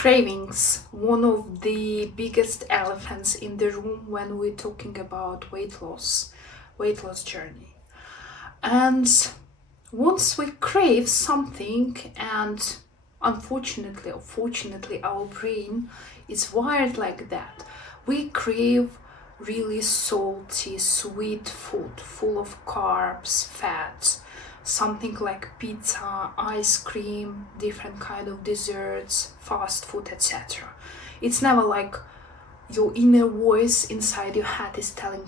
Cravings, one of the biggest elephants in the room when we're talking about weight loss journey. And once we crave something, and unfortunately or fortunately our brain is wired like that, we crave really salty, sweet food full of carbs, fats, something like pizza, ice cream, different kind of desserts, fast food, etc. It's never like your inner voice inside your head is telling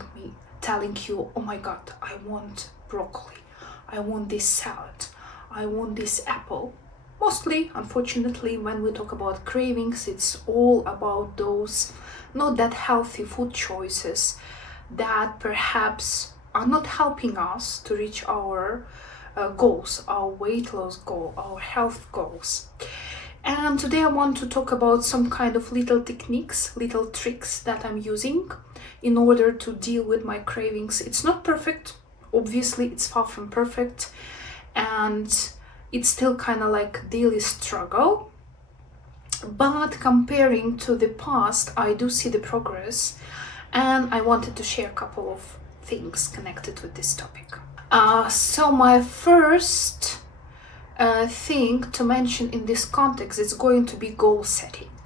you, oh my god, I want broccoli, I want this salad, I want this apple. Mostly, unfortunately, when we talk about cravings, it's all about those not that healthy food choices that perhaps are not helping us to reach our goals, our weight loss goal, our health goals. And today I want to talk about some kind of little techniques, little tricks that I'm using in order to deal with my cravings. It's not perfect, obviously it's far from perfect, and it's still kind of like daily struggle. But comparing to the past, I do see the progress, and I wanted to share a couple of things connected with this topic. So my first thing to mention in this context is going to be goal setting.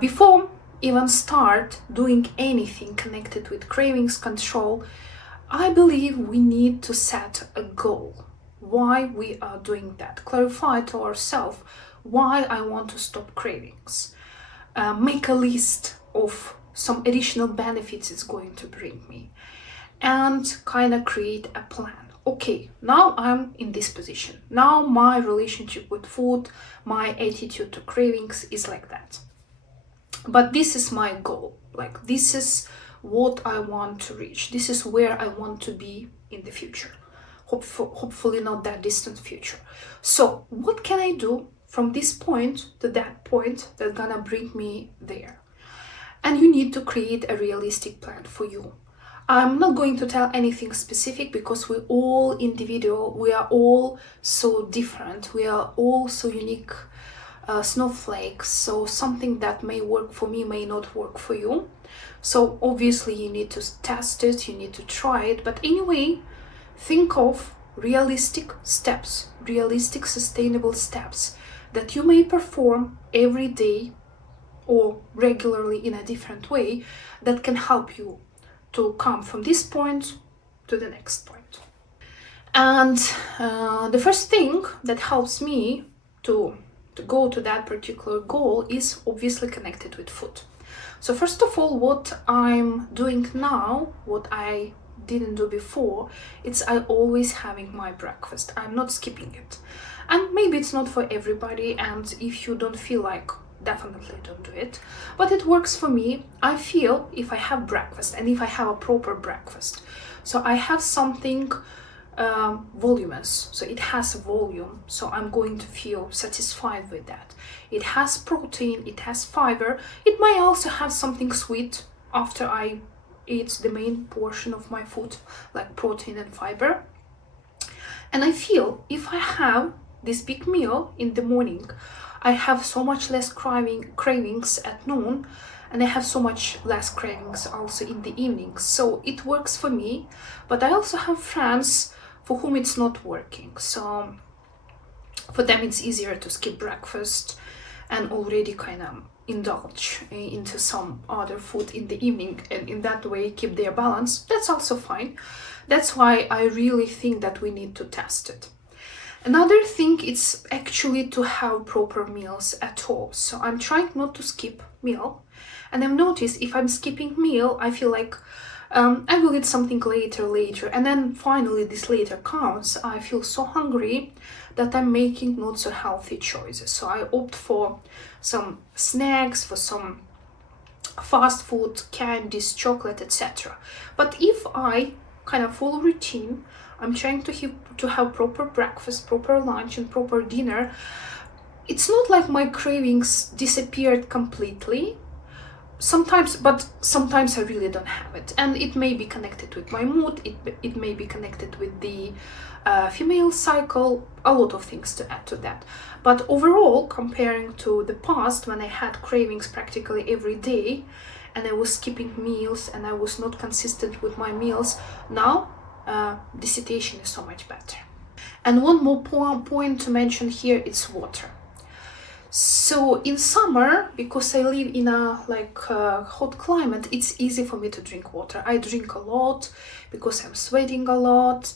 Before even start doing anything connected with cravings control, I believe we need to set a goal. Why we are doing that. Clarify to ourselves why I want to stop cravings. Make a list of some additional benefits it's going to bring me, and kind of create a plan. Okay, now I'm in this position. Now my relationship with food, my attitude to cravings is like that. But this is my goal. Like, this is what I want to reach. This is where I want to be in the future. Hopefully not that distant future. So what can I do from this point to that point that's gonna bring me there? And you need to create a realistic plan for you. I'm not going to tell anything specific because we're all individual, we are all so different, we are all so unique snowflakes, so something that may work for me may not work for you. So obviously you need to test it, you need to try it, but anyway, think of realistic steps, realistic sustainable steps that you may perform every day or regularly in a different way that can help you to come from this point to the next point. And the first thing that helps me to go to that particular goal is obviously connected with food. So first of all, what I'm doing now, what I didn't do before, it's I always having my breakfast. I'm not skipping it. And maybe it's not for everybody, and if you don't feel like, definitely don't do it, but it works for me. I feel if I have breakfast and if I have a proper breakfast, so I have something voluminous, so it has a volume, so I'm going to feel satisfied with that. It has protein, it has fiber, it might also have something sweet after I eat the main portion of my food, like protein and fiber. And I feel if I have this big meal in the morning, I have so much less cravings at noon, and I have so much less cravings also in the evening. So it works for me, but I also have friends for whom it's not working. So for them it's easier to skip breakfast and already kind of indulge into some other food in the evening, and in that way keep their balance. That's also fine. That's why I really think that we need to test it. Another thing is actually to have proper meals at all. So I'm trying not to skip meal, and I've noticed if I'm skipping meal, I feel like I will eat something later, and then finally this later comes, I feel so hungry that I'm making not so healthy choices. So I opt for some snacks, for some fast food, candies, chocolate, etc. But if I kind of follow routine, I'm trying to have proper breakfast, proper lunch, and proper dinner, it's not like my cravings disappeared completely. sometimes I really don't have it, and it may be connected with my mood, it may be connected with the female cycle, a lot of things to add to that. But overall, comparing to the past when I had cravings practically every day and I was skipping meals and I was not consistent with my meals, now the situation is so much better. And one more point to mention here is water. So in summer, because I live in a hot climate, it's easy for me to drink water. I drink a lot because I'm sweating a lot,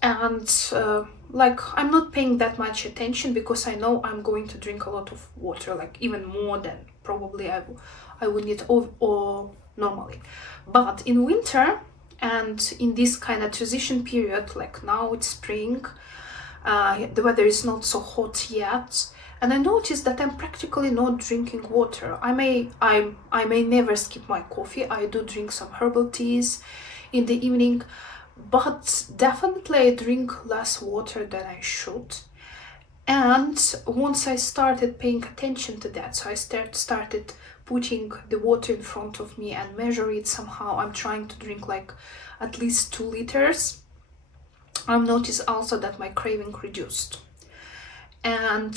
and I'm not paying that much attention because I know I'm going to drink a lot of water, like even more than probably I would need or normally. But in winter and in this kind of transition period, like now it's spring, the weather is not so hot yet, and I noticed that I'm practically not drinking water. I may never skip my coffee. I do drink some herbal teas in the evening, but definitely I drink less water than I should. And once I started paying attention to that, so I started putting the water in front of me and measure it somehow. I'm trying to drink like at least 2 liters. I've noticed also that my craving reduced, and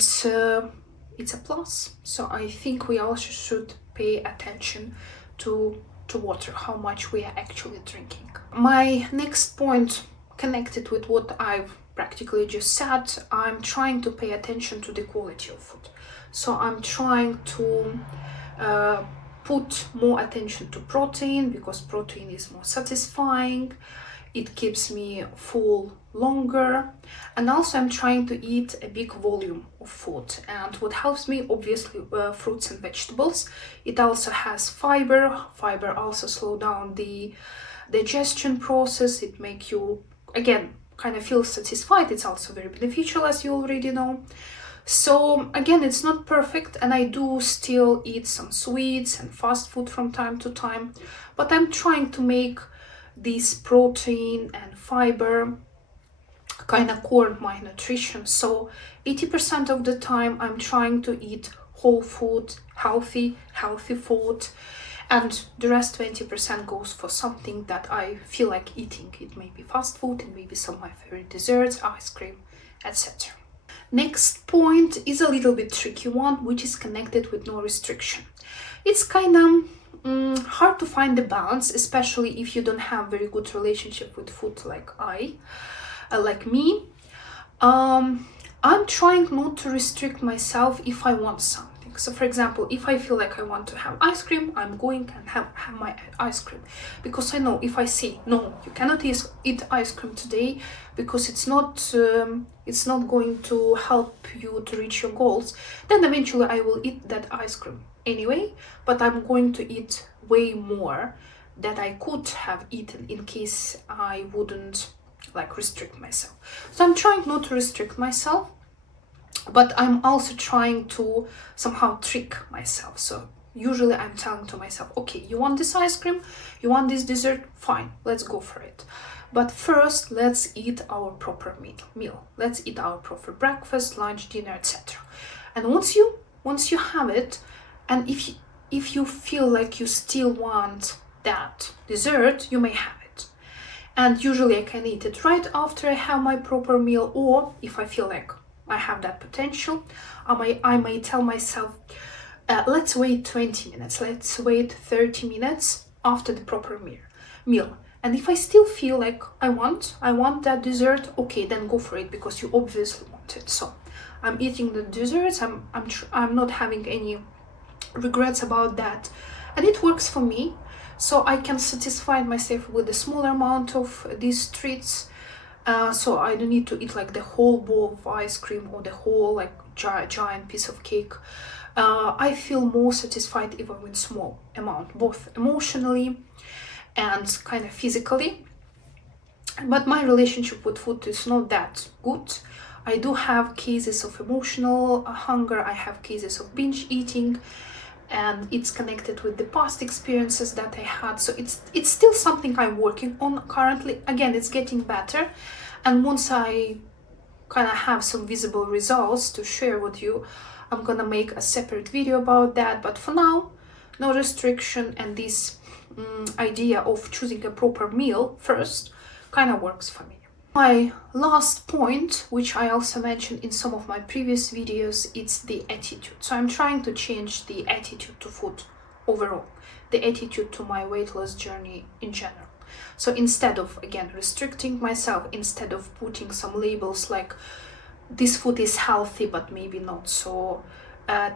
it's a plus. So I think we also should pay attention to water, how much we are actually drinking. My next point, connected with what I've practically just said, I'm trying to pay attention to the quality of food. So I'm trying to put more attention to protein, because protein is more satisfying, it keeps me full longer, and also I'm trying to eat a big volume of food. And what helps me, obviously, fruits and vegetables. It also has fiber. Fiber also slow down the digestion process. It make you, again, kind of feel satisfied. It's also very beneficial, as you already know. So again, it's not perfect, and I do still eat some sweets and fast food from time to time, but I'm trying to make this protein and fiber kind of core my nutrition. So 80% of the time I'm trying to eat whole food, healthy food, and the rest 20% goes for something that I feel like eating. It may be fast food, it may be some of my favorite desserts, ice cream, etc. Next point is a little bit tricky one, which is connected with no restriction. It's kind of hard to find the balance, especially if you don't have very good relationship with food like me. I'm trying not to restrict myself if I want something. So for example, if I feel like I want to have ice cream, I'm going and have my ice cream, because I know if I say no, you cannot eat ice cream today because it's not going to help you to reach your goals, then eventually I will eat that ice cream anyway, but I'm going to eat way more that I could have eaten in case I wouldn't restrict myself. So I'm trying not to restrict myself, but I'm also trying to somehow trick myself. So usually I'm telling to myself, okay, you want this ice cream, you want this dessert, fine, let's go for it. But first, let's eat our proper meal. Let's eat our proper breakfast, lunch, dinner, etc. And once you have it, and if you feel like you still want that dessert, you may have it. And usually I can eat it right after I have my proper meal, or if I feel like I have that potential, I may tell myself, let's wait 20 minutes, let's wait 30 minutes after the proper meal. And if I still feel like I want that dessert, okay, then go for it, because you obviously want it. So I'm eating the desserts, I'm not having any regrets about that, and it works for me. So I can satisfy myself with a smaller amount of these treats. So I don't need to eat like the whole bowl of ice cream or the whole giant piece of cake. I feel more satisfied even with small amount, both emotionally and kind of physically. But my relationship with food is not that good. I do have cases of emotional hunger, I have cases of binge eating, and it's connected with the past experiences that I had. So it's still something I'm working on currently. Again, it's getting better, and once I kind of have some visible results to share with you, I'm gonna make a separate video about that. But for now, no restriction, and this idea of choosing a proper meal first kind of works for me. My last point, which I also mentioned in some of my previous videos, it's the attitude. So I'm trying to change the attitude to food overall, the attitude to my weight loss journey in general. So instead of, again, restricting myself, instead of putting some labels like this food is healthy but maybe not so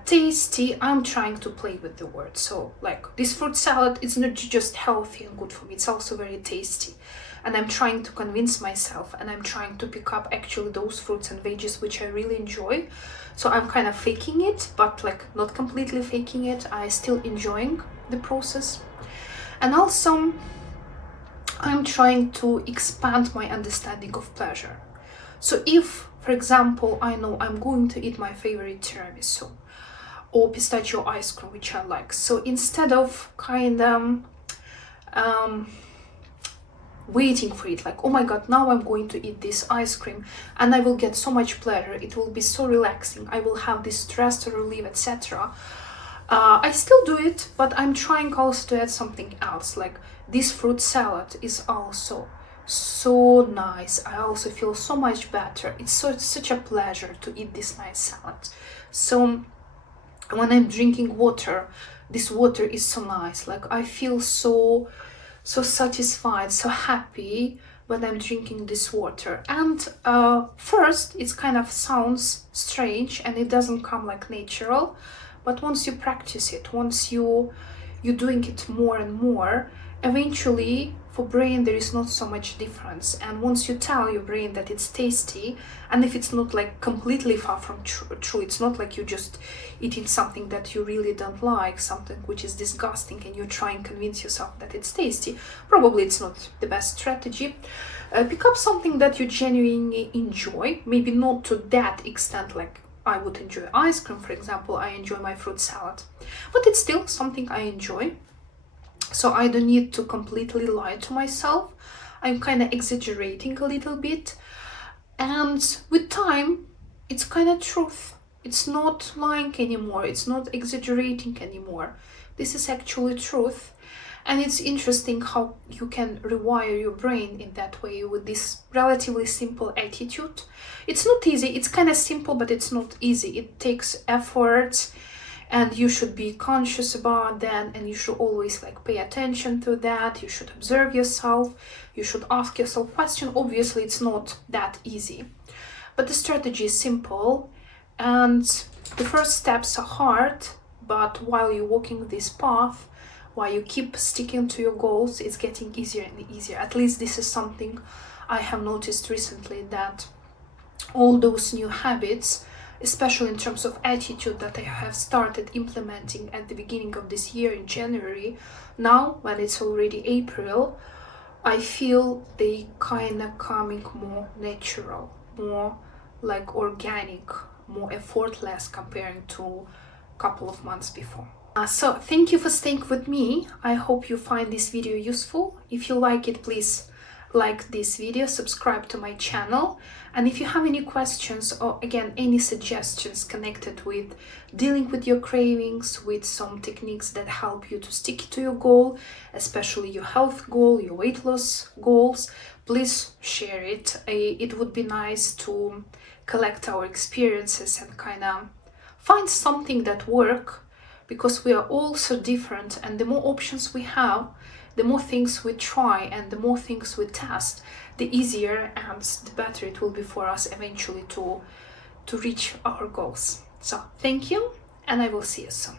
tasty, I'm trying to play with the words. So like this fruit salad is not just healthy and good for me, it's also very tasty. And I'm trying to convince myself, and I'm trying to pick up actually those fruits and veggies which I really enjoy. So I'm kind of faking it, but like not completely faking it. I still enjoying the process. And also I'm trying to expand my understanding of pleasure. So if, for example, I know I'm going to eat my favorite tiramisu or pistachio ice cream, which I like. So instead of kind of waiting for it, like, oh my god, now I'm going to eat this ice cream and I will get so much pleasure, it will be so relaxing, I will have this stress to relieve, etc. I still do it, but I'm trying also to add something else, like this fruit salad is also so nice. I also feel so much better. It's such a pleasure to eat this nice salad. So when I'm drinking water, this water is so nice, like I feel so satisfied, so happy when I'm drinking this water. And first it kind of sounds strange and it doesn't come like natural, but once you practice it, once you're doing it more and more, eventually for brain there is not so much difference. And once you tell your brain that it's tasty, and if it's not like completely far from true, it's not like you're just eating something that you really don't like, something which is disgusting, and you try and convince yourself that it's tasty, probably it's not the best strategy. Pick up something that you genuinely enjoy, maybe not to that extent like I would enjoy ice cream, for example. I enjoy my fruit salad, but it's still something I enjoy. So I don't need to completely lie to myself. I'm kind of exaggerating a little bit. And with time, it's kind of truth. It's not lying anymore. It's not exaggerating anymore. This is actually truth. And it's interesting how you can rewire your brain in that way with this relatively simple attitude. It's not easy. It's kind of simple, but it's not easy. It takes effort. And you should be conscious about that, and you should always like pay attention to that. You should observe yourself. You should ask yourself questions. Obviously, it's not that easy, but the strategy is simple, and the first steps are hard. But while you're walking this path, while you keep sticking to your goals, it's getting easier and easier. At least this is something I have noticed recently, that all those new habits, especially in terms of attitude, that I have started implementing at the beginning of this year in January, now when it's already April, I feel they kind of coming more natural, more like organic, more effortless comparing to a couple of months before. So thank you for staying with me. I hope you find this video useful. If you like it, please like this video, subscribe to my channel, and if you have any questions or again any suggestions connected with dealing with your cravings, with some techniques that help you to stick to your goal, especially your health goal, your weight loss goals, please share it. It would be nice to collect our experiences and kind of find something that works, because we are all so different, and the more options we have, the more things we try and the more things we test, the easier and the better it will be for us eventually to reach our goals. So thank you, and I will see you soon.